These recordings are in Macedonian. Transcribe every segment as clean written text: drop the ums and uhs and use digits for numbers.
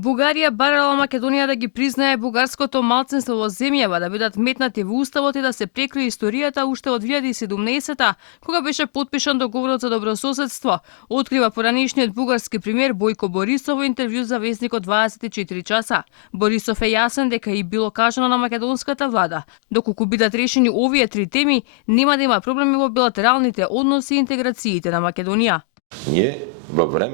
Бугарија барала Македонија да ги признае бугарското малцинство во земјава, да бидат метнати во уставот и да се прекрои историјата уште од 2017 кога беше потпишан договорот за добрососедство, открива поранешниот бугарски премиер Бојко Борисов во интервју за весникот 24 часа. Борисов е јасен дека и било кажано на македонската влада, доколку бидат решени овие три теми, нема да има проблеми во билатералните односи и интеграциите на Македонија.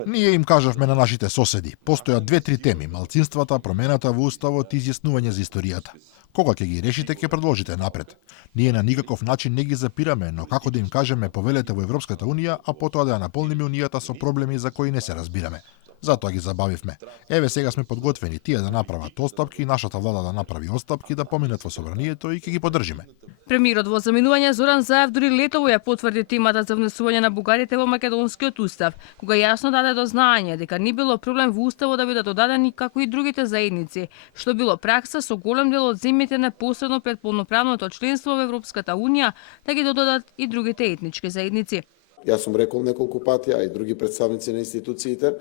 Ние им кажавме на нашите соседи, постојат две-три теми: малцинствата, промената во уставот и изјаснување за историјата. Кога ќе ги решите, ќе предложите напред. Ние на никаков начин не ги запираме, но како да им кажеме повелете во Европската унија, а потоа да ја наполниме унијата со проблеми за кои не се разбираме. Затоа ги забавивме. Еве сега сме подготвени тие да направат остапки, нашата влада да направи остапки, да поминат во собранието и ќе ги поддржиме. Премиерот во заминување Зоран Заев дури летово ја потврди темата за внесување на бугарите во македонскиот устав, кога јасно даде до знаење дека не било проблем во уставот да бидат додадени како и другите заедници, што било пракса со голем дел од земјите непосредно пред полноправното членство во Европската унија да ги додадат и другите етнички заедници. Јас сум рекол неколку пати, а и други представници на институциите,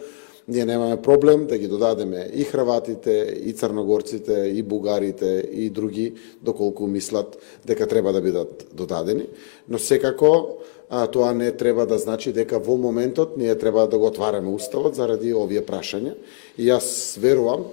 ние немаме проблем да ги додадеме и хрватите, и црногорците, и бугарите, и други, доколку мислат дека треба да бидат додадени. Но секако тоа не треба да значи дека во моментот ние треба да го отвараме уставот заради овие прашања. И јас верувам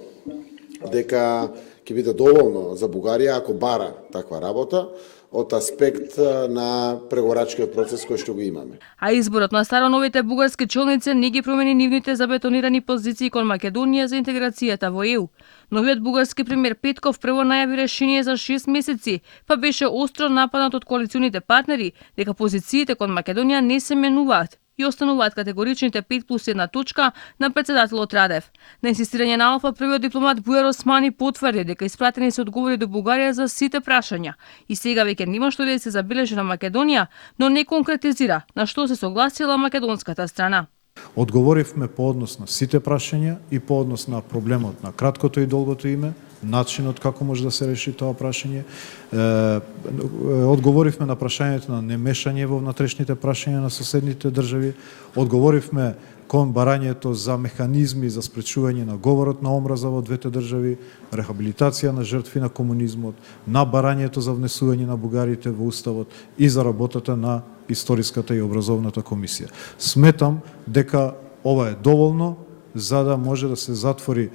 дека ќе биде доволно за Бугарија ако бара таква работа од аспект на преговорачкиот процес кој што го имаме. А изборот на староновите бугарски челници не ги промени нивните забетонирани позиции кон Македонија за интеграцијата во ЕУ. Новиот бугарски премиер Петков прво најави решение за 6 месеци, па беше остро нападнат од коалиционите партнери дека позициите кон Македонија не се менуваат и остануваат категоричните 5+1 точка на председателот Радев. На инсистирање на Алфа, првиот дипломат Бујар Османи потврди дека испратени се одговори до Бугарија за сите прашања и сега веќе нема што да се забележи на Македонија, но не конкретизира на што се согласила македонската страна. Одговоривме по однос на сите прашања и по однос на проблемот на краткото и долгото име, начинот како може да се реши тоа прашање. Одговоривме на прашањето на немешање во внатрешните прашања на соседните држави. Одговоривме кон барањето за механизми за спречување на говорот на омраза во двете држави, рехабилитација на жртви на комунизмот, на барањето за внесување на бугарите во уставот и за работата на Историската и образовната комисија. Сметам дека ова е доволно за да може да се затвори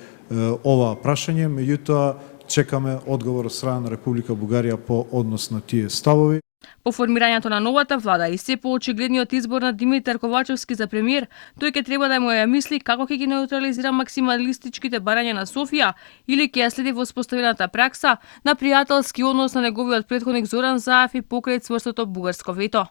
ова прашање, меѓутоа чекаме одговор од страна на Република Бугарија по однос на тие ставови. По формирањето на новата влада и се поочигледниот избор на Димитар Ковачевски за премиер, тој ќе треба да му ја мисли како ќе ги неутрализира максималистичките барања на Софија или ќе ја следи воспоставената пракса на пријателски однос на неговиот претходник Зоран Заев и покрај цврстото бугарско вето.